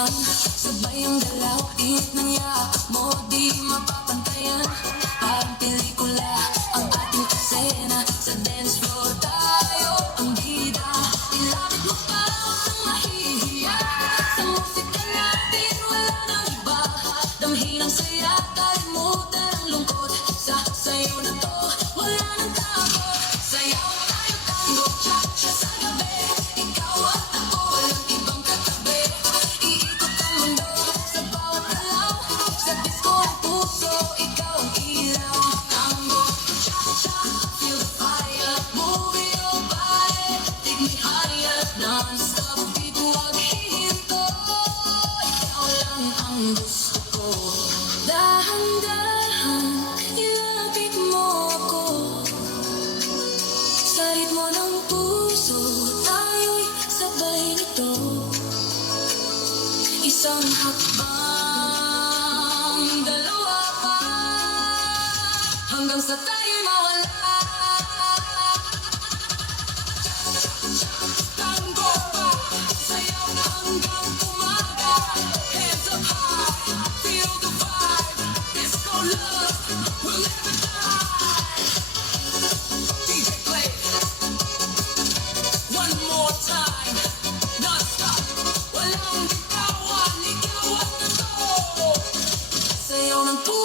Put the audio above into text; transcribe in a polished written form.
naman, sabay ang galaw, init ng yakap mo, di mapapantayan. Parang pelikula ang ating eksena, sa dance floor tayo ang bida. Ilapit mo pa, huwag kang mahihiya, sa musika natin wala nang iba. Damhin ang saya, kalimutan ang lungkot, sa sayo na to wala nang takot. Sayaw tayo tango, cha-cha sa gabi, ikaw at ako walang ibang katabi. Iikot ang mundo sa bawat alaw, sa disco ang puso, ikaw ang ilaw. Tango, cha-cha, feel the fire, move your body, take me higher, non-stop beat, huwag hihinto, ikaw lang ang gusto ko. Dahan-dahan, ilapit mo ako, sa ritmo ng puso, tayo'y sabay nito. Isang hakbang, dalawa pa, hanggang sa tayo'y mawala. Tango pa, sayaw hanggang umaga. Hands up high, feel the vibe. Disco love will never die. DJ play one more time, non-stop, walang bitawan, ikaw at ako. Sayaw ng puso.